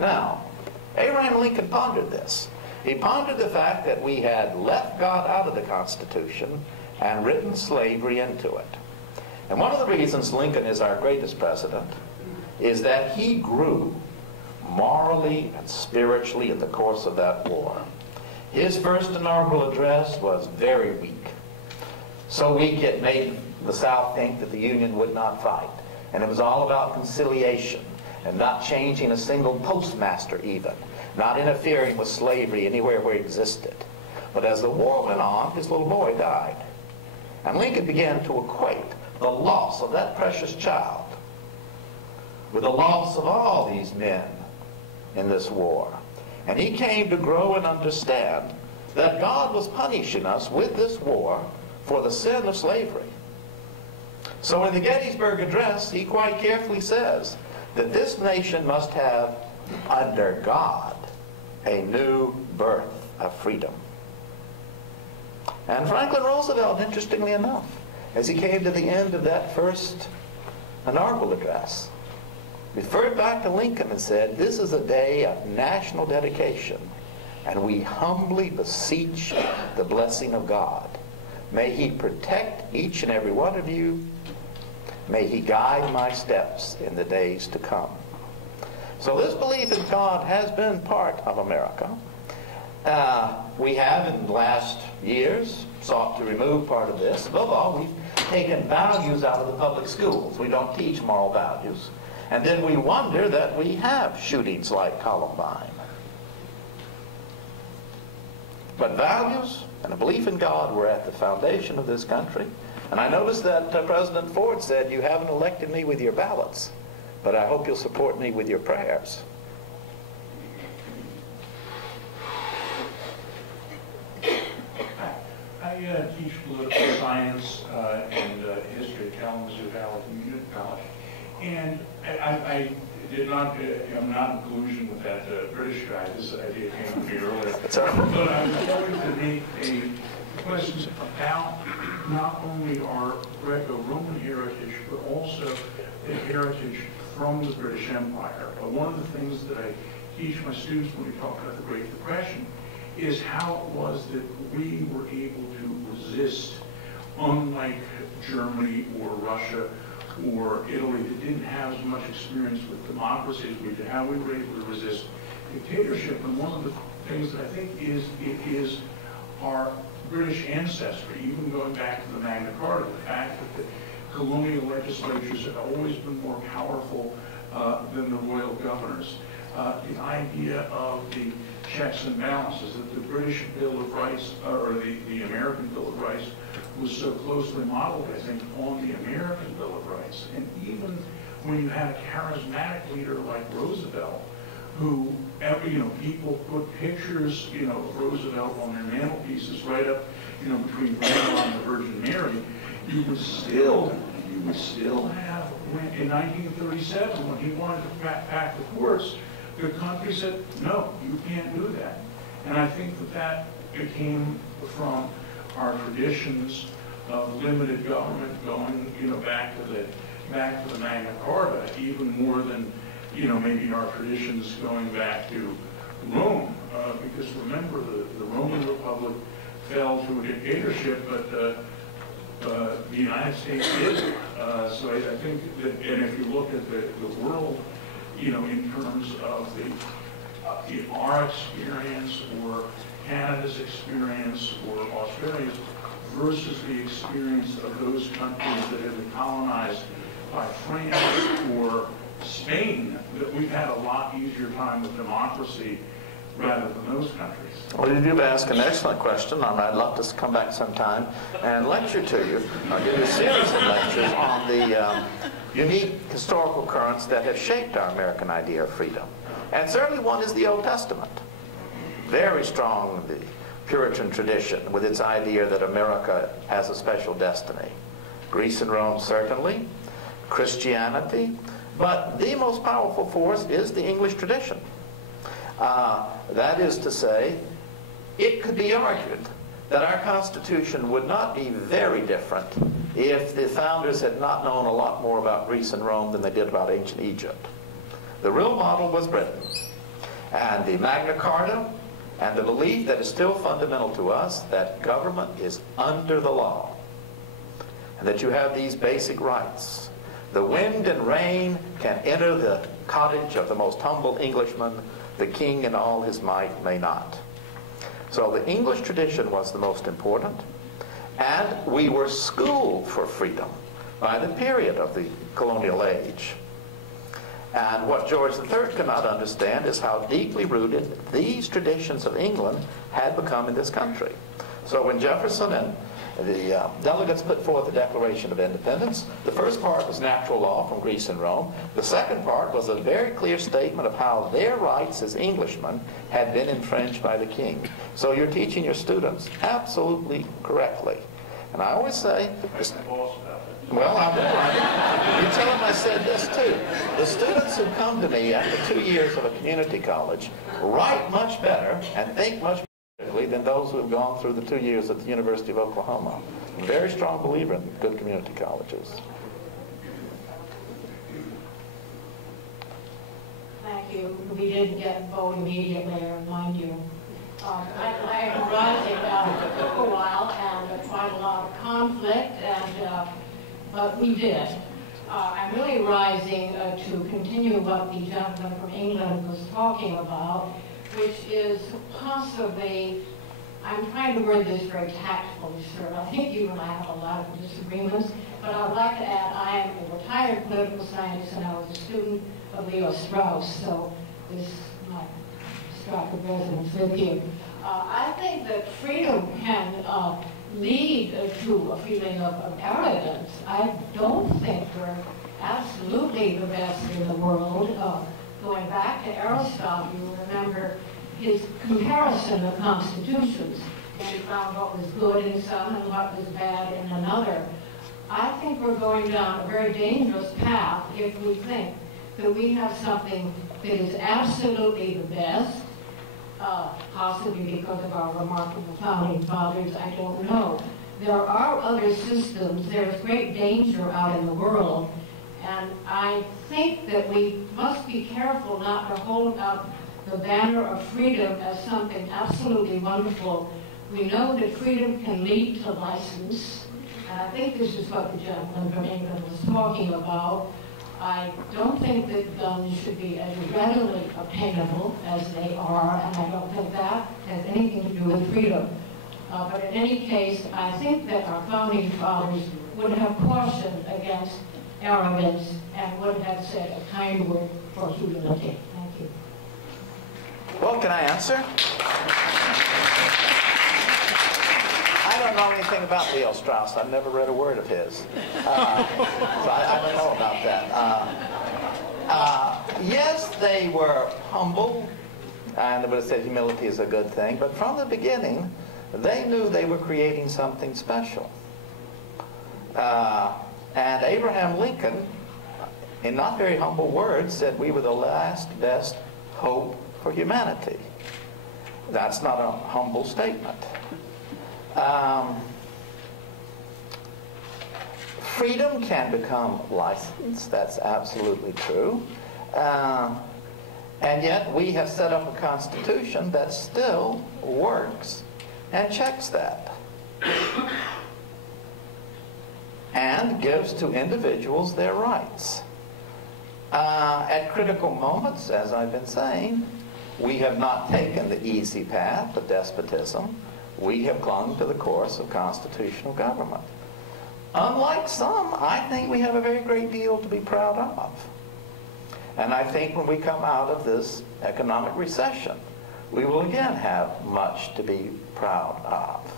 Now, Abraham Lincoln pondered this. He pondered the fact that we had left God out of the Constitution and written slavery into it. And one of the reasons Lincoln is our greatest president is that he grew morally and spiritually in the course of that war. His first inaugural address was very weak. So weak it made the South think that the Union would not fight. And it was all about conciliation and not changing a single postmaster even, not interfering with slavery anywhere where it existed. But as the war went on, his little boy died. And Lincoln began to equate the loss of that precious child with the loss of all these men in this war. And he came to grow and understand that God was punishing us with this war for the sin of slavery. So in the Gettysburg Address, he quite carefully says that this nation must have, under God, a new birth of freedom. And Franklin Roosevelt, interestingly enough, as he came to the end of that first inaugural address, referred back to Lincoln and said, "This is a day of national dedication, and we humbly beseech the blessing of God. May He protect each and every one of you. May He guide my steps in the days to come." So this belief in God has been part of America. We have, in the last years, sought to remove part of this. Above all, we've taken values out of the public schools. We don't teach moral values. And then we wonder that we have shootings like Columbine. But values and a belief in God were at the foundation of this country. And I noticed that President Ford said, "You haven't elected me with your ballots, but I hope you'll support me with your prayers." I teach political science and history at Kalamazoo Valley Community College, and I did not, I'm not in collusion with that British guy. This idea came to me earlier. But I was going to make a question about not only our Greco-Roman heritage, but also the heritage from the British Empire. But one of the things that I teach my students when we talk about the Great Depression is how it was that we were able to resist, unlike Germany or Russia or Italy that didn't have as much experience with democracy as we did, how we were able to resist dictatorship. And one of the things that I think is our British ancestry, even going back to the Magna Carta, the fact that the colonial legislatures have always been more powerful than the royal governors. The idea of the checks and balances, that the British Bill of Rights, or the American Bill of Rights, was so closely modeled, I think, on the American Bill of Rights. And even when you had a charismatic leader like Roosevelt, who, people put pictures, of Roosevelt on their mantelpieces right up, between Grandma and the Virgin Mary, you would still have, in 1937, when he wanted to pack the courts, the country said, "No, you can't do that." And I think that came from our traditions of limited government going, back to the Magna Carta, even more than, maybe our traditions going back to Rome. Because remember, the Roman Republic fell to a dictatorship, but the United States did. So I think that, and if you look at the world, in terms of our experience or Canada's experience or Australia's versus the experience of those countries that have been colonized by France or Spain, that we've had a lot easier time with democracy rather than those countries. Well, you do ask an excellent question, and I'd love to come back sometime and lecture to you. I'll give you a series of lectures on the unique historical currents that have shaped our American idea of freedom. And certainly one is the Old Testament. Very strong, the Puritan tradition, with its idea that America has a special destiny. Greece and Rome, certainly. Christianity. But the most powerful force is the English tradition. That is to say, it could be argued that our Constitution would not be very different if the founders had not known a lot more about Greece and Rome than they did about ancient Egypt. The real model was Britain. And the Magna Carta, and the belief that is still fundamental to us, that government is under the law, and that you have these basic rights. The wind and rain can enter the cottage of the most humble Englishman. The king in all his might may not. So the English tradition was the most important, and we were schooled for freedom by the period of the colonial age. And what George III could not understand is how deeply rooted these traditions of England had become in this country. So when Jefferson and the delegates put forth the Declaration of Independence, the first part was natural law from Greece and Rome. The second part was a very clear statement of how their rights as Englishmen had been infringed by the king. So you're teaching your students absolutely correctly. And I always say, well, you tell them I said this too. The students who come to me after 2 years of a community college write much better and think much critically than those who have gone through the 2 years at the University of Oklahoma. I'm a very strong believer in good community colleges. Thank you. We didn't get a vote immediately, I remind you. I have been rising for a while, and quite a lot of conflict, and but we did. I'm really rising to continue what the gentleman from England was talking about, which is possibly, I'm trying to word this very tactfully, sir. I think you and I have a lot of disagreements, but I would like to add I am a retired political scientist, and I was a student of Leo Strauss, so this might strike a resonance with you. I think that freedom can lead to a feeling of arrogance. I don't think we're absolutely the best in the world. Going back to Aristotle, you remember his comparison of constitutions, and he found what was good in some and what was bad in another. I think we're going down a very dangerous path if we think that we have something that is absolutely the best, possibly because of our remarkable founding fathers, I don't know. There are other systems. There's great danger out in the world, and I think that we must be careful not to hold up the banner of freedom as something absolutely wonderful. We know that freedom can lead to license, and I think this is what the gentleman from England was talking about. I don't think that guns should be as readily obtainable as they are, and I don't think that has anything to do with freedom. But in any case, I think that our founding fathers would have cautioned against arrogance and would have said a kind word for humility. Thank you. Well, can I answer? I don't know anything about Leo Strauss. I've never read a word of his. So I don't know about that. Yes, they were humble, and they would have said humility is a good thing, but from the beginning, they knew they were creating something special. And Abraham Lincoln, in not very humble words, said we were the last best hope for humanity. That's not a humble statement. Freedom can become license. That's absolutely true. And yet we have set up a constitution that still works and checks that. And gives to individuals their rights. At critical moments, as I've been saying, we have not taken the easy path of despotism. We have clung to the course of constitutional government. Unlike some, I think we have a very great deal to be proud of. And I think when we come out of this economic recession, we will again have much to be proud of.